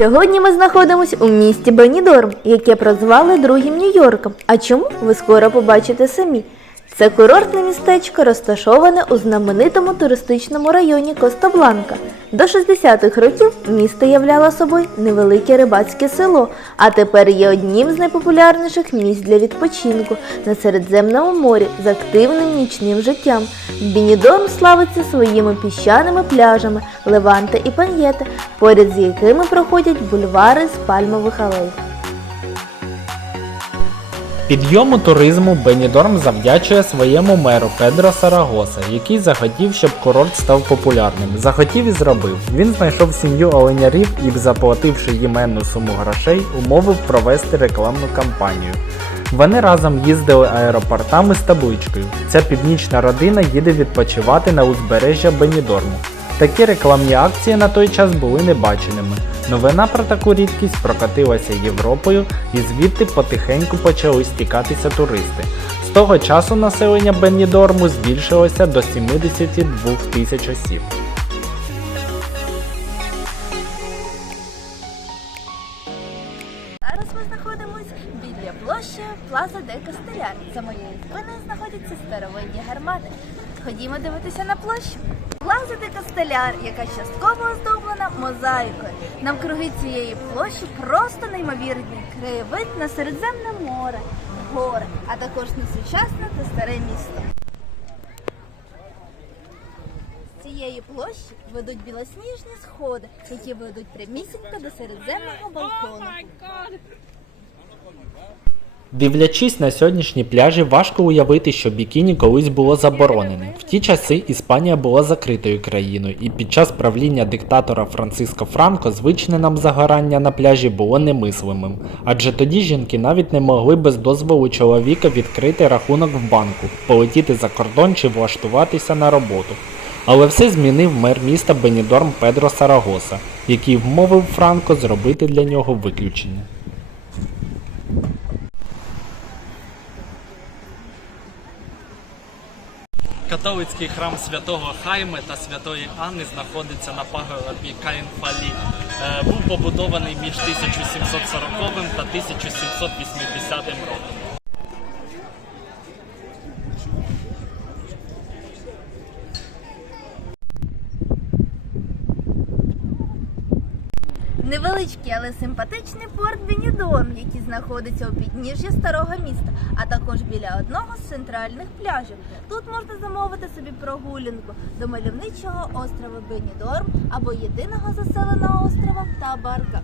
Сьогодні ми знаходимося у місті Бенідорм, яке прозвали другим Нью-Йорком. А чому ви скоро побачите самі? Це курортне містечко розташоване у знаменитому туристичному районі Коста-Бланка. До 60-х років місто являло собою невелике рибацьке село, а тепер є одним з найпопулярніших місць для відпочинку на Середземному морі з активним нічним життям. Бенідорм славиться своїми піщаними пляжами Леванта і Паньєта, поряд з якими проходять бульвари з пальмових алей. Підйому туризму Бенідорм завдячує своєму меру Педро Сарагоса, який захотів, щоб курорт став популярним. Захотів і зробив. Він знайшов сім'ю оленярів і, заплативши їм енну суму грошей, умовив провести рекламну кампанію. Вони разом їздили аеропортами з табличкою. Ця північна родина їде відпочивати на узбережжя Бенідорму. Такі рекламні акції на той час були небаченими. Новина про таку рідкість прокатилася Європою і звідти потихеньку почали стікатися туристи. З того часу населення Бенідорму збільшилося до 72 тисяч осіб. Плаза де Кастеляр. За моєю спиною знаходяться старовинні гармати. Ходімо дивитися на площу. Плаза де Кастеляр, яка частково оздоблена мозаїкою. Навкруги цієї площі просто неймовірний краєвид на Середземне море, гори, а також на сучасне та старе місто. З цієї площі ведуть білосніжні сходи, які ведуть прямісінько до середземного балкону. Дивлячись на сьогоднішні пляжі, важко уявити, що бікіні колись було заборонене. В ті часи Іспанія була закритою країною, і під час правління диктатора Франциско Франко звичне нам загорання на пляжі було немислимим. Адже тоді жінки навіть не могли без дозволу чоловіка відкрити рахунок в банку, полетіти за кордон чи влаштуватися на роботу. Але все змінив мер міста Бенідорм Педро Сарагоса, який вмовив Франко зробити для нього виключення. Католицький храм святого Хайми та святої Анни знаходиться на пагорбі Каїнфалі. Е, Був побудований між 1740 та 1780 роком. Невеличкий, але симпатичний порт Бенідон, який знаходиться у підніжжі старого міста, а також біля одного з центральних пляжів. Тут можна замовити собі прогулянку до мальовничого острова Бенідорм або єдиного заселеного острова Табарка.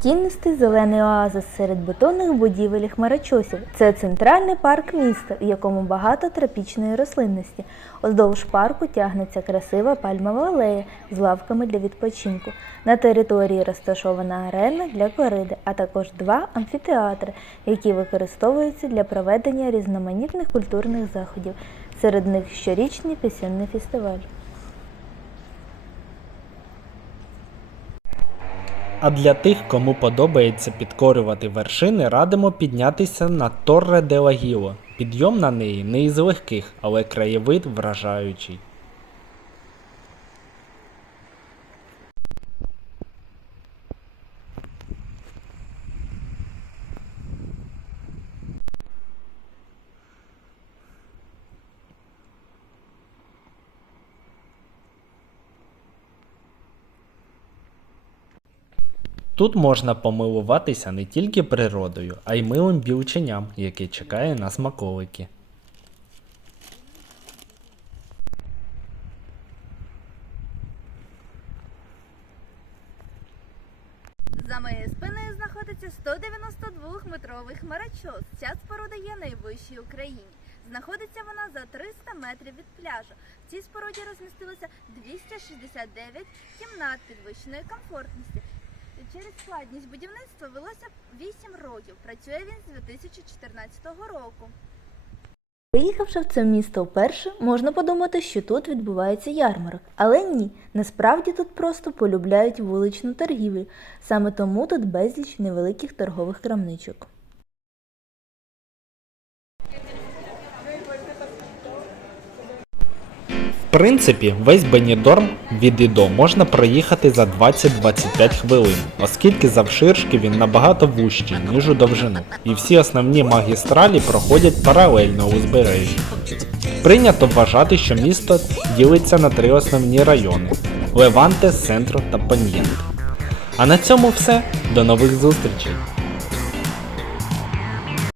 Тінистий зелений оазис серед бетонних будівель хмарочосів. Це центральний парк міста, в якому багато тропічної рослинності. Уздовж парку тягнеться красива пальмова алея з лавками для відпочинку. На території розташована арена для кориди, а також два амфітеатри, які використовуються для проведення різноманітних культурних заходів. Серед них щорічний пісенний фестиваль. А для тих, кому подобається підкорювати вершини, радимо піднятися на Торре де Лагіло. Підйом на неї не із легких, але краєвид вражаючий. Тут можна помилуватися не тільки природою, а й милим білченям, яке чекає на смаколики. За моєю спиною знаходиться 192-метровий хмарочос. Ця споруда є найвищою в Україні. Знаходиться вона за 300 метрів від пляжу. В цій споруді розмістилося 269 кімнат підвищеної комфортності. Через складність будівництва велося 8 років. Працює він з 2014 року. Приїхавши в це місто вперше, можна подумати, що тут відбувається ярмарок. Але ні, насправді тут просто полюбляють вуличну торгівлю. Саме тому тут безліч невеликих торгових крамничок. Принципі, весь Бенідорм від і до можна проїхати за 20-25 хвилин, оскільки завширшки він набагато вущий, ніж у довжину, і всі основні магістралі проходять паралельно узбережжю. Прийнято вважати, що місто ділиться на три основні райони: Леванте, Сентро та Паньєнте. А на цьому все. До нових зустрічей!